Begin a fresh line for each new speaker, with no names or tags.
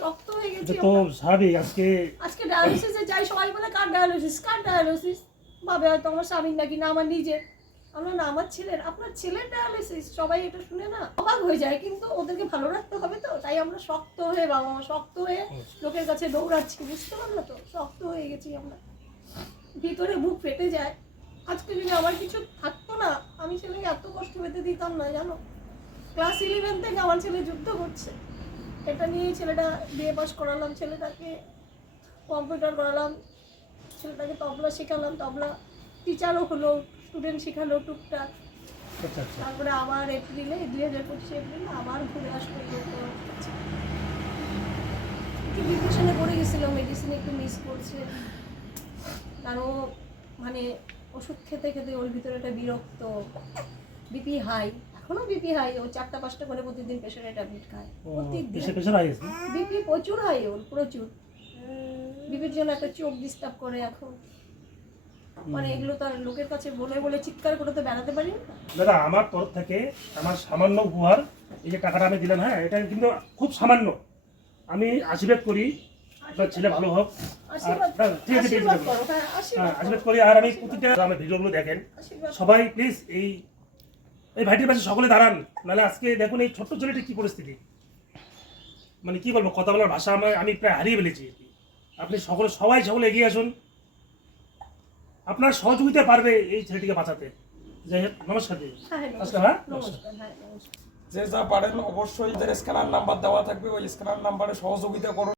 শক্ত হয়ে গেছি
তো স্বাভাবিক আজকে
আজকে ডায়ালিসিসে যাই সবাই বলে কার ডায়ালিসিস কার ডায়ালিসিস ভাবে হয়তো আমার স্বামীর নাকি না আমার নিজের। আমরা না আমার ছেলের। আপনার ছেলের ডায়ালিসিস সবাই এটা শুনে না অবাক হয়ে যায় কিন্তু ওদেরকে ভালো রাখতে হবে তো। তাই আমরা শক্ত হয়ে বাবা মা শক্ত হয়ে লোকের কাছে দৌড়াচ্ছি বুঝতে পারল তো? শক্ত হয়ে গেছি আমরা। ভিতরে বুক ফেটে যায়। আজকে যদি আমার কিছু থাকতো না আমি ছেলেকে এত কষ্ট পেতে দিতাম না জানো? ক্লাস ইলেভেন থেকে আমার ছেলে যুদ্ধ করছে। এটা নিয়ে ছেলেটা বিয়ে পাস করালাম ছেলেটাকে কম্পিউটার করালাম ছেলেটাকে তবলা শেখালাম তবলা টিচারও হলো স্টুডেন্ট শেখালো টুকটাক।
আচ্ছা আচ্ছা।
তারপরে আবার এপ্রিলে দুই হাজার পঁচিশে এপ্রিলে আবার ঘুরে আসব একটু ডিপ্রেশনে পড়ে গেছিল মেডিসিন একটু মিস করছে। আর ও মানে ওষুধ খেতে খেতে ওর ভিতরে একটা বিরক্ত বিপি হাই এখনও বিপি হাই ও চারটা পাঁচটা করে প্রতিদিন প্রেশারের ট্যাবলেট খায়। প্রতিদিন
পেশে আইস
বিপি প্রচুর হাই ওর প্রচুর। বিপির জন্য একটা চোখ ডিস্টার্ব করে এখন। মানে এগুলো তো আর লোকের কাছে বলে বলে চিৎকার করে তো বেড়াতে পারি না।
দাদা আমার তরফ থেকে আমার সামান্য উপহার এই যে টাকাটা আমি দিলাম হ্যাঁ এটা কিন্তু খুব সামান্য। আমি আশীর্বাদ করি আপনার ছেলে ভালো হোক।
আশীর্বাদ করো
আর আমি প্রতিটা আমার ভিডিওগুলো দেখেন। সবাই প্লিজ এই এই ভাইটির পাশে সকলে দাঁড়ান নাহলে আজকে দেখুন এই ছোট্ট ছেলেটি কি পরিস্থিতি। মানে কি বলব কথা বলার ভাষা আমার আমি প্রায় হারিয়ে ফেলেছি। আপনি সকলে সবাই সকলে এগিয়ে আসুন। আপনার সহযোগিতা পারবে এই ছেলেটিকে বাঁচাতে। যাই হোক নমস্কার দিদি।
হ্যাঁ হ্যাঁ,
নমস্কার হ্যাঁ?
নমস্কার হ্যাঁ
যে যা পারেন অবশ্যই যে স্ক্যানার নাম্বার দেওয়া থাকবে। ওই স্ক্যানার নাম্বারে সহযোগিতা করুন।